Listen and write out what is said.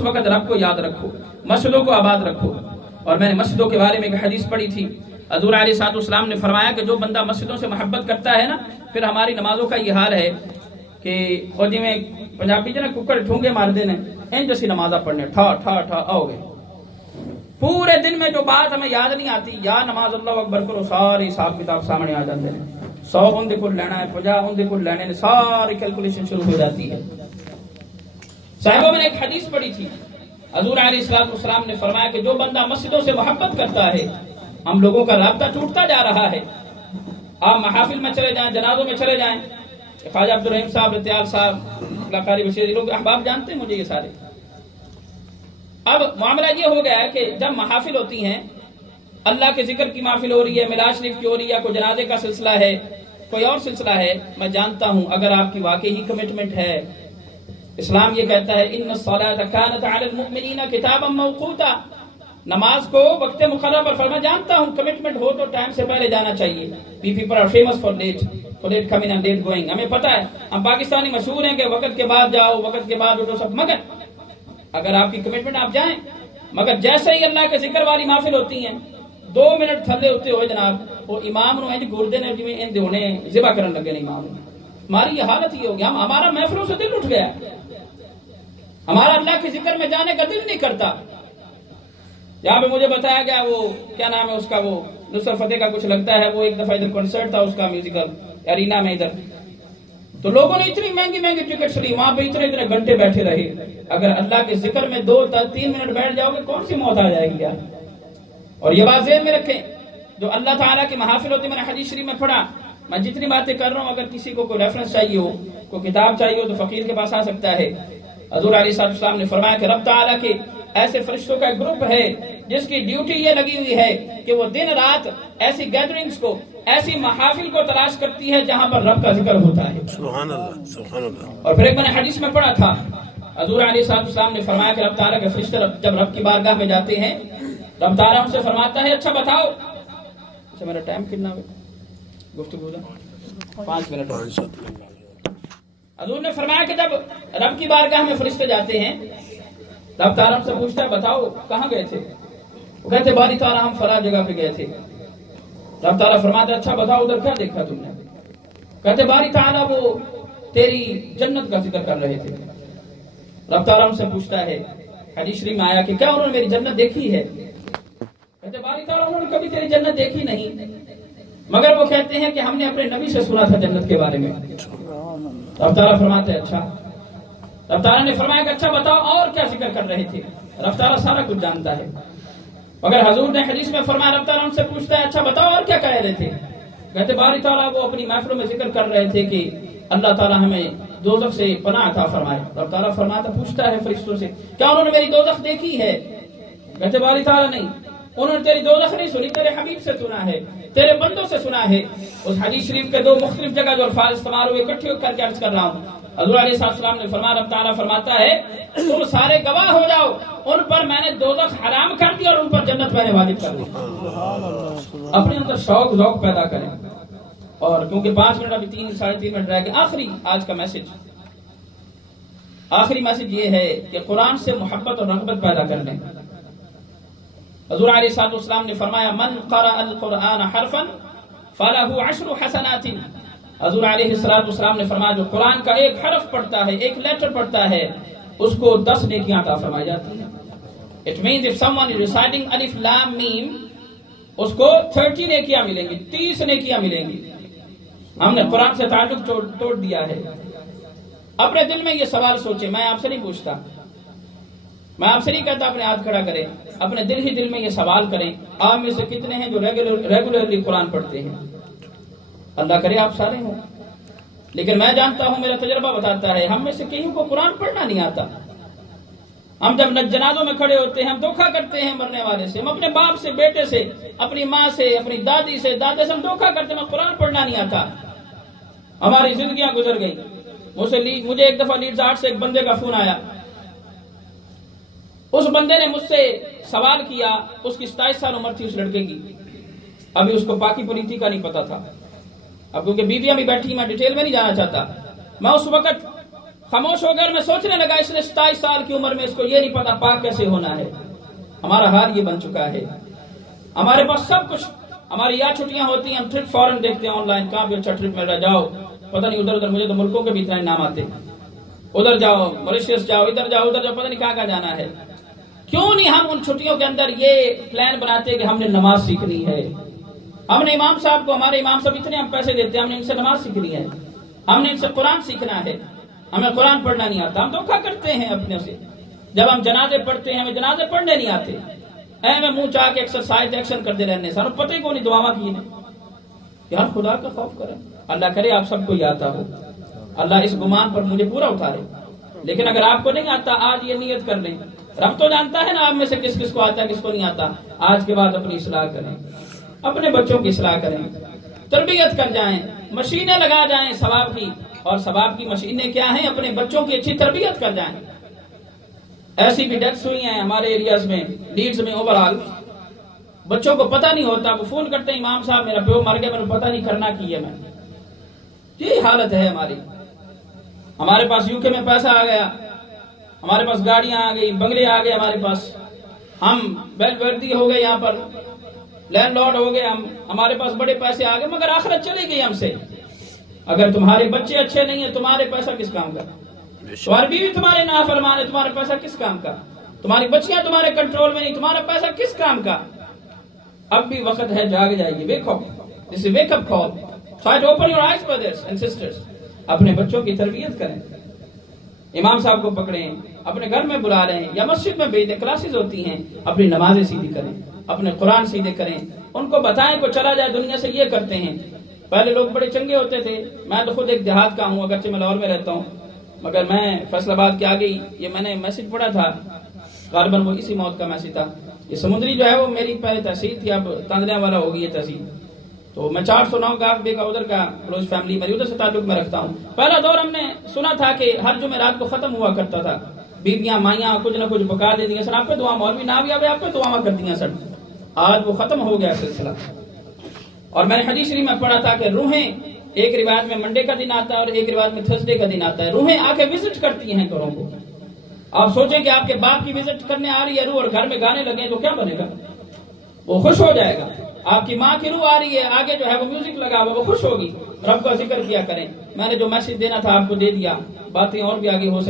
اس وقت رب کو یاد رکھو، مسجدوں کو آباد رکھو. اور میں نے مسجدوں کے بارے میں ایک حدیث پڑھی تھی. حضور علیہ الصلوۃ والسلام نے فرمایا کہ جو بندہ مسجدوں سے محبت کرتا ہے نا، پھر ہماری نمازوں کا یہ حال ہے کہ فوجی میں پنجابی جو نا ککڑ ٹھونگے مار دینے ان جیسی نمازہ پڑھنے ٹھا ٹھا ٹھا آؤ گے. پورے دن میں جو بات ہمیں یاد نہیں آتی، یا نماز اللہ اکبر کرو، ساری حساب کتاب سامنے آ جاتے ہیں. 100 اندے کو لینا ہے، 50 اندے کو لینے نے، ساری کیلکولیشن شروع ہو جاتی ہے. صاحبوں میں نے ایک حدیث پڑھی تھی. حضور علیہ الصلوۃ والسلام نے فرمایا کہ جو بندہ مسجدوں سے محبت کرتا ہے، ہم لوگوں کا رابطہ ٹوٹتا جا رہا ہے. آپ محافل میں چلے جائیں، جنازوں میں چلے جائیں، خواجہ عبدالرحیم صاحب، رتیال صاحب، قاری بشیر، یہ لوگ احباب جانتے ہیں مجھے یہ سارے. اب معاملہ یہ ہو گیا ہے کہ جب محافل ہوتی ہیں، اللہ کے ذکر کی محفل ہو رہی ہے، میلاد شریف کی ہو رہی ہے، کوئی جنازے کا سلسلہ ہے، کوئی اور سلسلہ ہے، میں جانتا ہوں اگر آپ کی واقعی کمٹمنٹ ہے، اسلام یہ کہتا ہے ان الصلاۃ کانت علی المؤمنین کتابا موقوتا، نماز کو وقت مقررہ پر فرما. جانتا ہوں کمٹمنٹ ہو تو ٹائم سے پہلے جانا چاہیے. We people are famous for late coming and late going. ہمیں پتہ ہے، ہم پاکستانی مشہور ہیں کہ وقت کے بعد جاؤ، وقت کے بعد اٹھو سب. مگر اگر آپ کی کمٹمنٹ آپ جائیں، مگر جیسے ہی اللہ کے ذکر والی محفل ہوتی ہیں 2 منٹ تھلے ہوتے ہوئے جناب وہ امام نو انج گردے نے جویں ان دیونے ذبح کرن لگے نہیں. امام ہماری یہ حالت ہی ہوگی. ہمارا محفلوں سے دل اٹھ گیا، ہمارا اللہ کے ذکر میں جانے کا دل نہیں کرتا. جہاں پہ مجھے بتایا گیا وہ کیا نام ہے اس کا، وہ نصرت فتح کا کچھ لگتا ہے، وہ ایک دفعہ ادھر کنسرٹ تھا اس کا میوزیکل ارینا میں ادھر، تو لوگوں نے اتنی مہنگی مہنگی ٹکٹس لی، وہاں پہ اتنے گھنٹے بیٹھے رہے. اگر اللہ کے ذکر میں 2-3 منٹ بیٹھ جاؤ گے کون سی موت آ جائے گی یار. اور یہ بات ذہن میں رکھیں، جو اللہ تعالیٰ کی محافل ہوتی، میں نے حدیث شریف میں پڑھا. میں جتنی باتیں کر رہا ہوں، اگر کسی کو کوئی ریفرنس چاہیے ہو، کوئی کتاب چاہیے ہو، تو فقیر کے پاس آ سکتا ہے. حضور علیہ السلام نے فرمایا کہ رب تعالیٰ کے ایسے فرشتوں کا ایک گروپ ہے جس کی ڈیوٹی یہ لگی ہوئی ہے کہ وہ دن رات ایسی گیدرنگز کو، ایسی محافل کو تلاش کرتی ہے جہاں پر رب کا ذکر ہوتا ہے. سبحان اللہ، سبحان اللہ. اور پھر ایک میں نے حدیث میں پڑھا تھا، حضور علیہ السلام نے فرمایا کہ رب تعالیٰ کے فرشتے جب رب کی بارگاہ میں جاتے ہیں، رب تعالیٰ ان سے فرماتا ہے اچھا بتاؤ. اچھا میرا ٹائم کتنا ہے گفتگو کا؟ 5 منٹ. حضور نے فرمایا کہ جب رب کی بارگاہ میں فرشتے جاتے ہیں، رب تعالیٰ سے پوچھتا ہے بتاؤ کہاں گئے تھے؟ وہ کہتے باری تعالیٰ ہم فلاں جگہ پہ گئے تھے. رب تعالیٰ فرماتا ہے اچھا بتاؤ ادھر کیا دیکھا تم نے؟ کہتے باری تعالیٰ وہ تیری جنت کا ذکر کر رہے تھے. رب تعالیٰ سے پوچھتا ہے، حدیث شریف میں آیا کہ کیا انہوں نے میری جنت دیکھی ہے؟ کہتے باری تعالیٰ انہوں نے کبھی تیری جنت دیکھی نہیں، مگر وہ کہتے ہیں کہ ہم نے اپنے نبی سے سنا تھا جنت کے بارے میں. رب تعالیٰ فرماتے ہیں اچھا. رب تعالیٰ نے فرمایا کہ اچھا بتاؤ اور کیا ذکر کر رہے تھے؟ رب تعالیٰ سارا کچھ جانتا ہے. مگر حضور نے حدیث میں فرمایا رب تعالیٰ ان سے پوچھتا ہے اچھا بتاؤ اور کیا کہہ رہے تھے؟ کہتے باری تعالیٰ وہ اپنی محفلوں میں ذکر کر رہے تھے کہ اللہ تعالیٰ ہمیں دوزخ سے پناہ عطا فرمائے. رب تعالیٰ فرماتا پوچھتا ہے فرشتوں سے کیا انہوں نے میری دوزخ دیکھی ہے؟ کہتے باری تعالیٰ نہیں، انہوں نے تیری دوزخ نہیں سنی، تیرے حبیب سے سنا ہے، تیرے بندوں سے سنا ہے. اس حدیث شریف کے 2 مختلف جگہ جو الفاظ استعمال ہوئے اکٹھے کر کے عرض کر رہا ہوں. حضور علیہ السلام نے فرمایا رب تعالیٰ فرماتا ہے تم سارے گواہ ہو جاؤ، ان پر میں نے دوزخ حرام کر دی اور ان پر جنت میں نے واجب کر دی. اپنے اندر شوق ذوق پیدا کریں. اور کیونکہ 5 منٹ ابھی 3-3.5 منٹ رہ گئے، آخری آج کا آخری میسج یہ ہے کہ قرآن سے محبت اور رغبت پیدا کر لیں. حضور علیہ السلام نے فرمایا من قرأ القرآن حرفا فلہ 10 حسنات. حضور علیہ السلام نے فرمایا جو قرآن کا ایک حرف پڑھتا ہے، ایک لیٹر پڑھتا ہے، اس کو 10 نیکیاں عطا فرمائی جاتی ہیں. It means if someone is reciting alif lam mim، اس کو 30 نیکیاں ملیں گی، 30 نیکیاں ملیں گی. ہم نے قرآن سے تعلق توڑ دیا ہے. اپنے دل میں یہ سوال سوچے، میں آپ سے نہیں پوچھتا، میں آپ سے نہیں کہتا اپنے ہاتھ کھڑا کریں، اپنے دل میں یہ سوال کریں آپ میں سے کتنے ہیں جو ریگولرلی قرآن پڑھتے ہیں؟ اللہ کرے آپ سارے ہوں. لیکن میں جانتا ہوں، میرا تجربہ بتاتا ہے ہم میں سے کہیں کو قرآن پڑھنا نہیں آتا. ہم جب جنازوں میں کھڑے ہوتے ہیں ہم دھوکا کرتے ہیں مرنے والے سے، ہم اپنے باپ سے، بیٹے سے، اپنی ماں سے، اپنی دادی سے، دادے سے ہم دھوکا کرتے ہیں. قرآن پڑھنا نہیں آتا. ہماری زندگیاں گزر گئی. مجھے ایک دفعہ لیڈز آرٹ سے ایک بندے کا فون آیا. اس بندے نے مجھ سے سوال کیا، اس کی 27 سال عمر تھی اس لڑکے کی. ابھی اس کو پاکی پلیتی کا نہیں پتا تھا. اب کیونکہ بیویاں بھی بیٹھی، میں ڈیٹیل میں نہیں جانا چاہتا. میں اس وقت خاموش ہو کر میں سوچنے لگا اس نے 27 سال کی عمر میں اس کو یہ نہیں پتا پاک کیسے ہونا ہے. ہمارا حال یہ بن چکا ہے. ہمارے پاس سب کچھ، ہماری یا چھٹیاں ہوتی ہیں ہم ٹرپ فورن دیکھتے ہیں آن لائن، کہاں بھی اچھا ٹرپ مل رہا جاؤ، پتہ نہیں ادھر ادھر، مجھے تو ملکوں کے بھی اتنا نام آتے، ادھر جاؤ موریشیس جاؤ، ادھر جاؤ ادھر جاؤ، پتہ نہیں کہاں جانا ہے. کیوں نہیں ہم ان چھٹیوں کے اندر یہ پلان بناتے کہ ہم نے نماز سیکھنی ہے. ہم نے امام صاحب کو، ہمارے امام صاحب اتنے ہم پیسے دیتے ہیں، ہم نے ان سے نماز سیکھنی ہے، ہم نے ان سے قرآن سیکھنا ہے. ہمیں قرآن پڑھنا نہیں آتا، ہم دھوکہ کرتے ہیں اپنے سے. جب ہم جنازے پڑھتے ہیں ہمیں جنازے پڑھنے نہیں آتے، میں منہ چاہ کے ایکسرسائز ایکشن کرتے رہنے سارا پتہ ہی کو نہیں دعا کی نے. یار خدا کا خوف کریں. اللہ کرے آپ سب کو یہ آتا ہو، اللہ اس گمان پر مجھے پورا اتارے. لیکن اگر آپ کو نہیں آتا آج یہ نیت کر لیں، رب تو جانتا ہے نا آپ میں سے کس کس کو آتا ہے کس کو نہیں آتا. آج کے بعد اپنی اصلاح کریں، اپنے بچوں کی اصلاح کریں، تربیت کر جائیں، مشینیں لگا جائیں ثواب کی. اور ثواب کی مشینیں کیا ہیں؟ اپنے بچوں کی اچھی تربیت کر جائیں. ایسی بھی ڈیتھس ہوئی ہیں ہمارے ایریاز میں، لیڈز میں اوور آل، بچوں کو پتہ نہیں ہوتا، وہ فون کرتے ہیں امام صاحب میرا پیو مر گیا، میں نے پتہ نہیں کرنا کی ہے. میں یہ حالت ہے ہماری. ہمارے پاس یو کے میں پیسہ آ گیا، ہمارے پاس گاڑیاں آ گئی، بنگلے آ گئے ہمارے پاس، ہم بیل وردی ہو گئے، یہاں پر لینڈ لارڈ ہو گئے، ہمارے پاس بڑے پیسے آ گئے، مگر آخرت چلی گئی ہم سے. اگر تمہارے بچے اچھے نہیں ہیں تمہارے پیسہ کس کام کا؟ تمہاری بیوی تمہارے نافرمان ہے، تمہارے پیسہ کس کام کا؟ تمہاری بچیاں تمہارے کنٹرول میں نہیں، تمہارا پیسہ کس کام کا؟ اب بھی وقت ہے، جاگ جائیے. Wake up, this is wake up call. Try to open your eyes brothers and sisters. اپنے بچوں کی تربیت کریں، امام صاحب کو پکڑیں، اپنے گھر میں بلا لیں یا مسجد میں بھیج دیں، کلاسز ہوتی ہیں، اپنی نمازیں سیدھی کریں، اپنے قرآن سیدھے کریں. ان کو بتائیں کو چلا جائے دنیا سے یہ کرتے ہیں. پہلے لوگ بڑے چنگے ہوتے تھے. میں تو خود ایک دیہات کا ہوں، اگرچہ میں لاہور میں رہتا ہوں، مگر میں فیصل آباد کے آگے ہی، یہ میں نے میسج پڑھا تھا، غالباً وہ اسی موت کا میسج تھا. یہ سمندری جو ہے وہ میری پہلے تحصیل تھی، اب تاندلیاں والا ہو گئی ہے تحصیل. تو میں 409 گاف بے کا ادھر کا روز فیملی میری ادھر سے تعلق میں رکھتا ہوں. پہلا دور ہم نے سنا تھا کہ ہر جمعرات کو ختم ہوا کرتا تھا، بیویاں مائیاں کچھ نہ کچھ پکا دیتی ہیں، سر آپ پہ دعا، مولوی نہ بھی آپ پہ دعا کر دیا. سر آج وہ ختم ہو گیا سلسلہ. اور میں نے حدیث شریف میں پڑھا تھا کہ روحیں، ایک روایت میں منڈے کا دن آتا ہے اور ایک روایت میں تھرسڈے کا دن آتا ہے، روحیں آ کے وزٹ کرتی ہیں گھروں کو. آپ سوچیں کہ آپ کے باپ کی وزٹ کرنے آ رہی ہے روح، اور گھر میں گانے لگے تو کیا بنے گا؟ وہ خوش ہو جائے گا. آپ کی ماں کی روح آ رہی ہے، آگے جو ہے وہ میوزک لگا ہوا، وہ خوش ہوگی. رب کا ذکر کیا کریں. میں نے جو میسج دینا تھا آپ کو دے دیا، باتیں اور بھی آگے ہو سکتی